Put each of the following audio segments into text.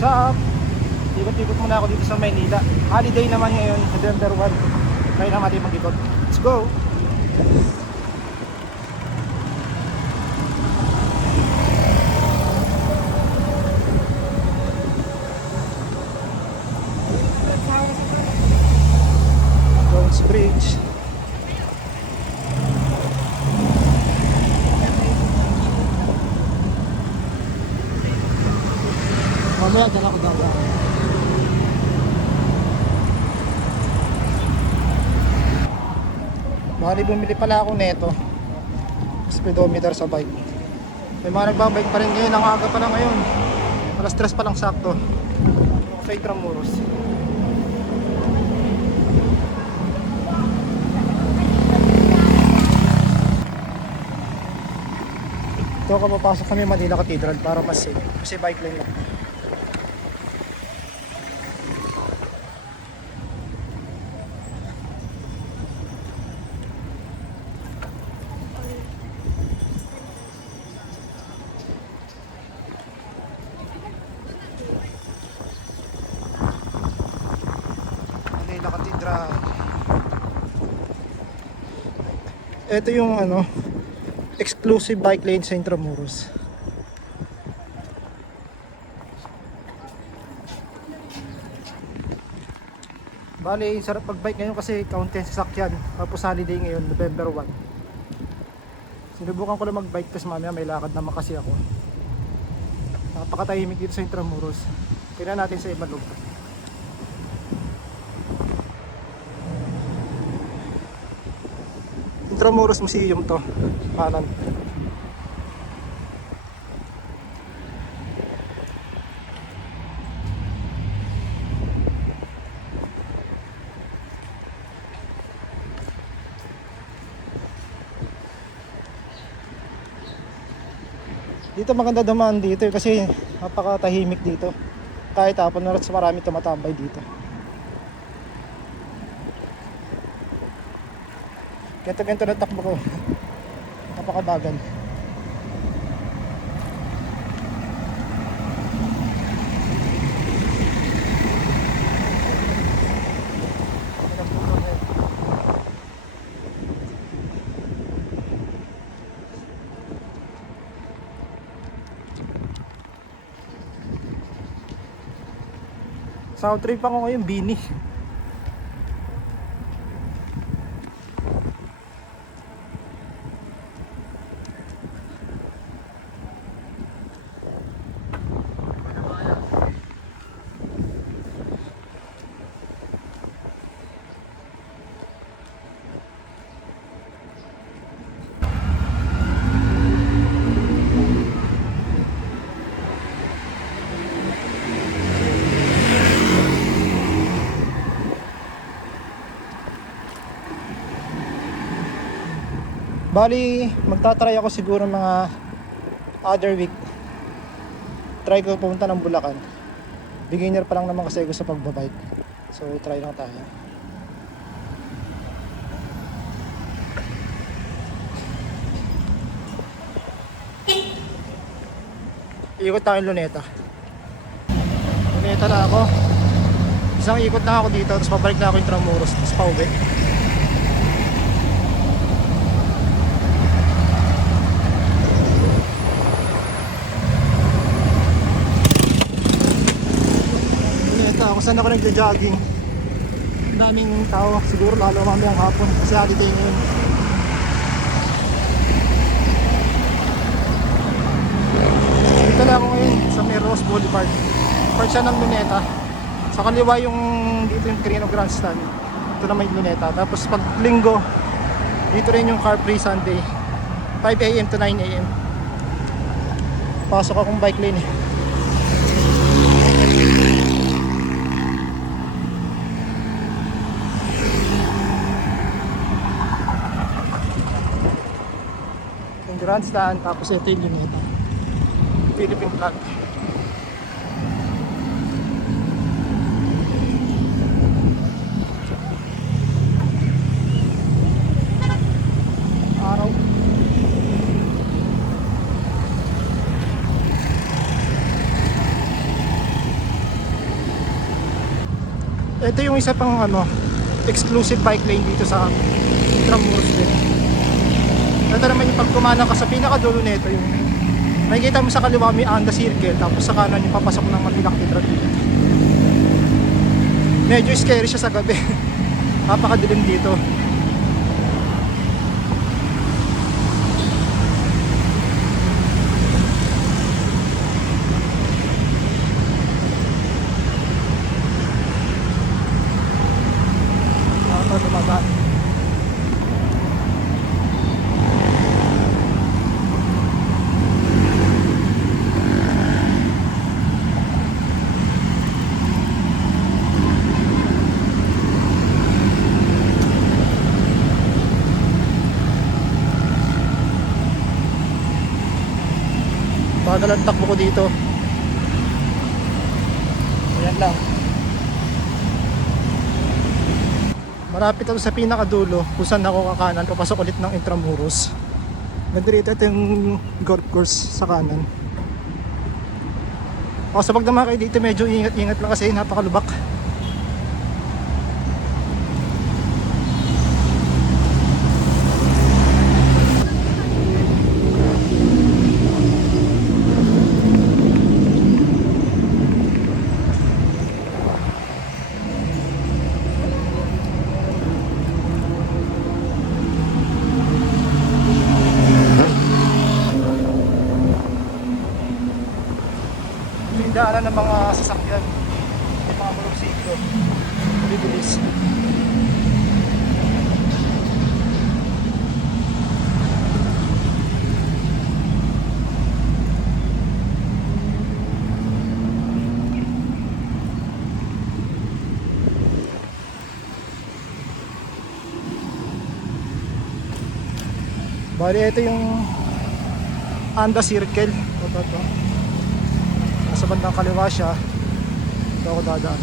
What's up? Ikot-ikot muna ako dito sa Maynila. Holiday naman ngayon, November 1. Try na natin mag-ikot. Let's go! Jones Bridge. Mamaya dala ko daw. Bali bumili pala ako neto. Speedometer sa bike. May mga nagbabike pa rin ngayon. Ang aga pa lang ngayon. Alas 3 pa lang sakto. Sa Intramuros. Ito kapapasok kami Manila Cathedral para mas safe. Kasi bike lane lang. Manila Cathedral. Ito yung exclusive bike lane sa Intramuros. Bali, sarap pag-bike ngayon kasi kaunti ang sasakyan. Tapos holiday ngayon, November 1. Sinubukan ko lang mag-bike kasi mamaya may lakad naman kasi ako. Napakatahimik dito sa Intramuros. Tingnan natin sa ibang lugar. Intramuros Museum to. Kanan. Dito maganda dumaan dito kasi napakatahimik dito. Kahit hapon na rin marami tumatambay dito. Ganto na takbo ko. Napakabagal. South trip ako ngayon, Bini. Bali, magta-try ako siguro mga other week. Try ko pumunta ng Bulacan. Beginner pa lang naman kasi ako sa pagbabike. So, try lang tayo. Ikot tayo Luneta. Luneta na ako. Isang ikot na ako dito, tapos pabalik na ako yung Intramuros, tapos pauwi. Kung saan ako nagja-jogging, ang daming tao, siguro lalo mamayang hapon kasi holiday ngayon. Dito na ako ngayon sa may Rose Boulevard. Part siya ng Luneta. Sa kaliwa yung dito yung Carino Grandstand. Ito na may Luneta. Tapos pag linggo, dito rin yung car free Sunday, 5 AM to 9 AM. Pasok akong bike lane eh. Grandstand, tapos ito yung Luneta, Philippine flag. Araw. Ito yung isa pang ano, exclusive bike lane dito sa Intramuros din. Ito naman yung pag kumana ka sa pinakadulo nito, yung makikita mo sa kaliwa may Anda Circle, tapos sa kanan yung papasok ng Matilak Hydraulic. Medyo scary siya sa gabi. Napakadilim dito. Dumadaan. Bagal ang takbo ko dito. Ayan lang. Marapit ako sa pinakadulo kung saan ako kakanan, papasok ulit ng Intramuros. Ganda rito, ito yung golf course sa kanan. O sa pagdama kayo dito, medyo ingat-ingat lang kasi napakalubak. Yung daanan ng mga sasakyan, yung mga motorsiklo, bibilis. Bali, ito yung Anda Circle. Ito. Sa bandang kaliwa siya. Ito ako dadaan.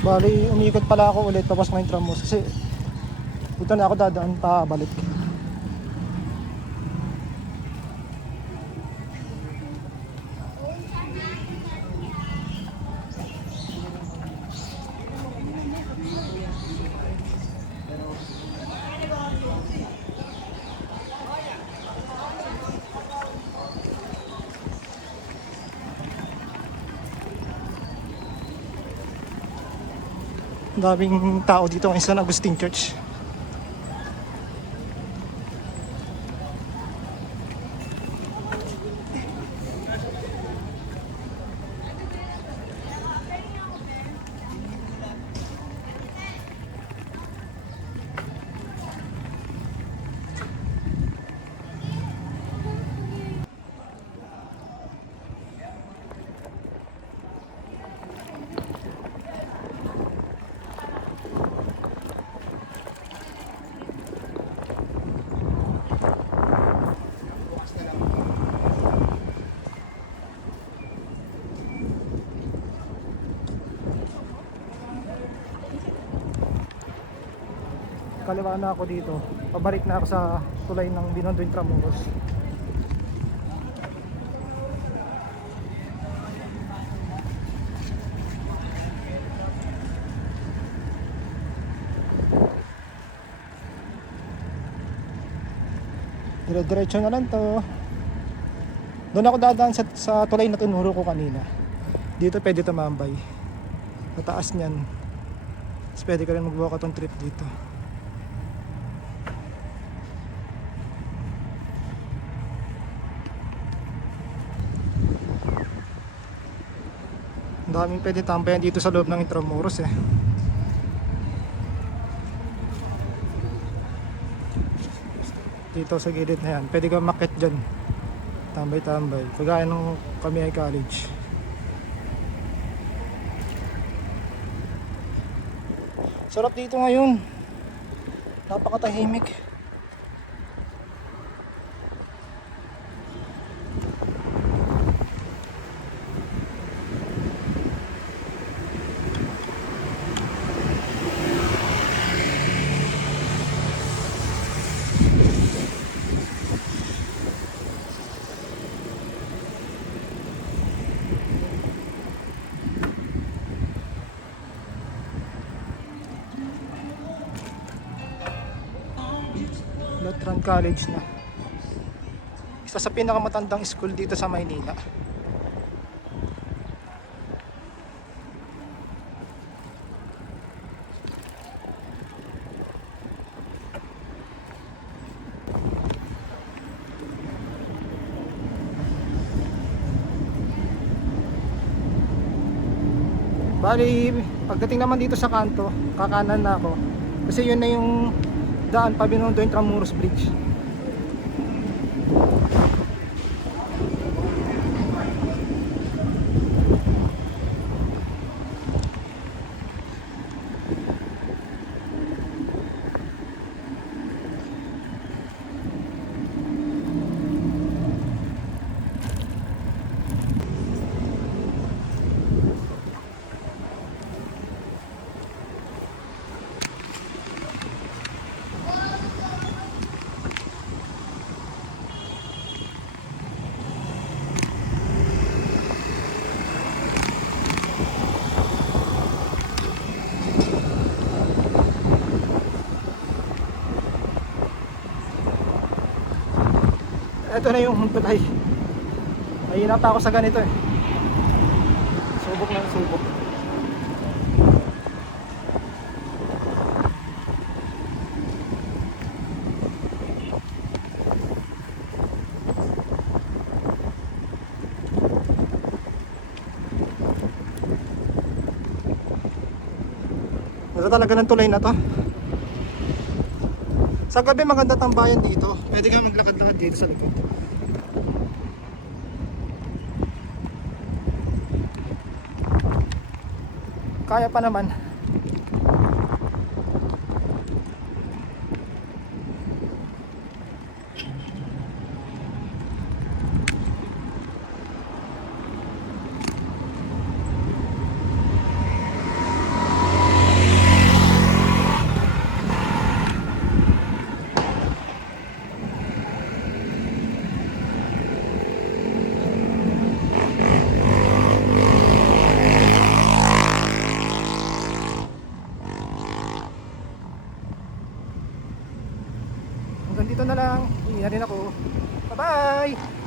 Bali, umikot pala ako ulit tapos ng Intramuros kasi dito na ako dadaan pa balik. Daming tao dito ng San Agustin Church. Kaliwa na ako dito. Pabalik na ako sa tulay ng Binondo Intramuros. Dire-diretso na lang to. Doon ako dadaan sa tulay na tinuro ko kanina. Dito pwede tumambay. Mataas niyan. Tapos pwede ka rin mag-walkathon trip dito. Ang daming pwede tambayan dito sa loob ng Intramuros eh. Dito sa gilid na yan, pwede ka makit dyan. Tambay-tambay, kagaya nung kami ay college. Sarap dito ngayon. Napakatahimik. Veteran College na. Isa sa pinakamatandang school dito sa Maynila. Bali, pagdating naman dito sa kanto, kakanan na ako. Kasi yun na yung daan pa Binondo Intramuros Bridge. Ito na yung tulay. Mahirap ako sa ganito eh. Subok ng subok. Ito talaga ng tulay na to. Sa gabi maganda tambayan dito. Pwede ka maglakad-lakad dito sa likod. Kaya pa naman. Hanggang dito na lang. Iyan rin ako. Bye-bye!